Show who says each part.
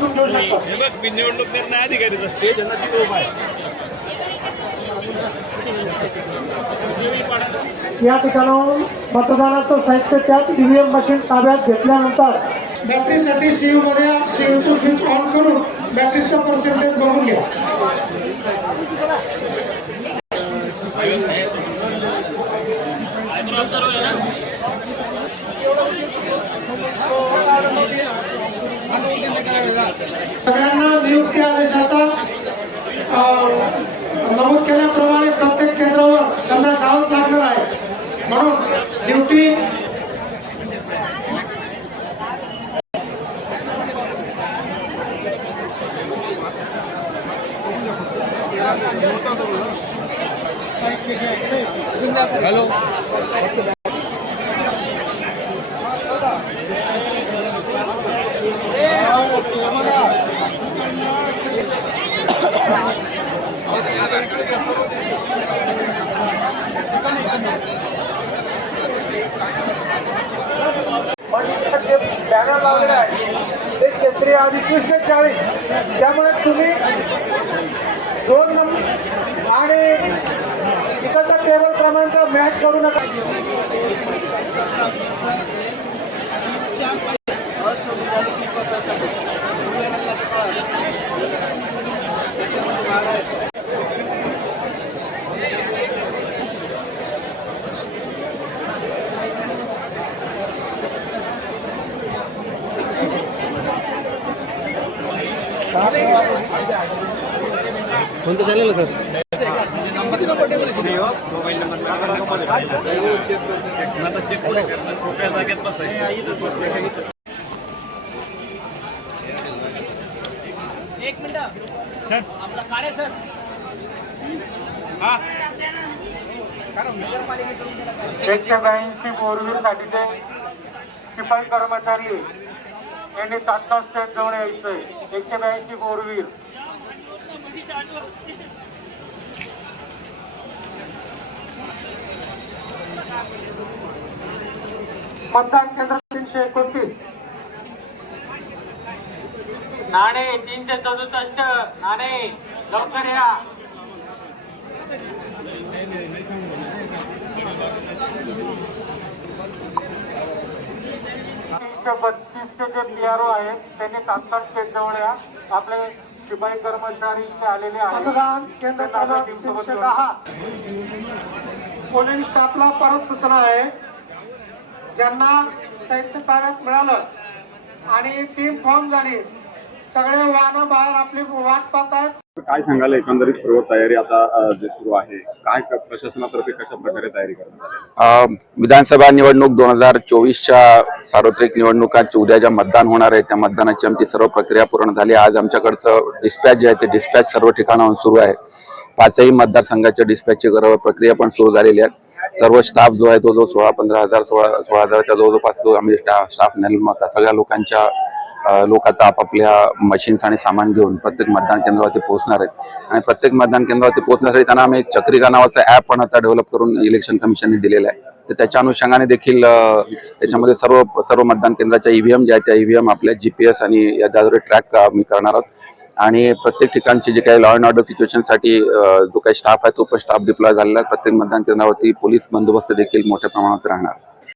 Speaker 1: समजून घेऊ
Speaker 2: हे मी निवडणूक निर्णय अधिकारी असते. ज्यांना तिथे उभा आहे.
Speaker 1: या ठिकाणाहून मतदानाचं साहित्य त्यात ईव्हीएम मशीन ताब्यात घेतल्यानंतर बॅटरीसाठी सीयू मध्ये सीयूचं स्विच ऑन करून बॅटरीचं पर्सेंटेज बघून घ्या. सगळ्यांना नियुक्ती आदेशाचा नमूद केल्याप्रमाणे प्रत्येक केंद्रावर त्यांना जावंच लागणार आहे. म्हणून ड्युटी हॅलो बॅनर लावलेले आहे ते क्षेत्रीय अधिकृत चाळीस त्यामुळे तुम्ही दोन नंबर आणि तिकडचा टेबल क्रमांक मॅच करू नका
Speaker 2: कोप्या जागेत बसायचं
Speaker 3: एक मिनिट आपला काळे सर
Speaker 1: एकशे ब्याऐंशी बोरवीर साठीचे शिपाई कर्मचारी यांनी तात्काळ स्टेट जवळ यायचंय. एकशे ब्याऐंशी बोरवीर. मतदान केंद्र तीनशे एकोणतीस. नाणे तीनशे चौसष्ट. नाणे लवकर या. तीनशे बत्तीसचे जे पी आर ओ आहेत त्यांनी तात्काळ स्टेट जवळ या आपले शिपाई कर्मचारी इथे आलेले आहेत. पोलिंग स्टाफला परत सूचना आहे. ज्यांना साहित्य ताब्यात मिळालं आणि टीम फॉर्म झाली सगळे वाहनं बाहेर आपली वाट पाहतात
Speaker 4: काय सांगाल एकंदरीत सर्व तयारी आता जे सुरू आहे? काय प्रशासनातर्फे कशा प्रकारे तयारी
Speaker 5: करणार विधानसभा निवडणूक दोन हजार चोवीसच्या सार्वत्रिक निवडणुकांची उद्या ज्या मतदान होणार आहे त्या मतदानाची आमची सर्व प्रक्रिया पूर्ण झाली. आज आमच्याकडचं डिस्पॅच जे आहे ते डिस्पॅच सर्व ठिकाणाहून सुरू आहे. पाचही मतदारसंघाच्या डिस्पॅचची गर्व प्रक्रिया पण सुरू झालेली आहे. सर्व स्टाफ जो आहे तो जो सोळा पंधरा हजार सोळा सोळा हजाराच्या जवळपास जो आम्ही स्टाफ स्टाफ सगळ्या लोकांच्या लोक आता आपापल्या मशीन्स आणि सामान घेऊन प्रत्येक मतदान केंद्रावरती पोहोचणार आहेत. आणि प्रत्येक मतदान केंद्रावरती पोहोचण्यासाठी त्यांना आम्ही एक चक्रिका नावाचं ॲप पण आता डेव्हलप करून इलेक्शन कमिशनने दिलेलं आहे. तर त्याच्या अनुषंगाने देखील त्याच्यामध्ये सर्व सर्व मतदान केंद्राच्या ईव्हीएम ज्या आहेत त्या ईव्हीएम आपल्या जीपीएस आणि याद्वारे ट्रॅक आम्ही करणार आहोत. आणि प्रत्येक ठिकाणचे जे काही लॉ अँड ऑर्डर सिच्युएशनसाठी जो काही स्टाफ आहे तो पण स्टाफ डिप्लॉय झालेला आहे. प्रत्येक मतदान केंद्रावरती पोलीस बंदोबस्त देखील मोठ्या प्रमाणात राहणार.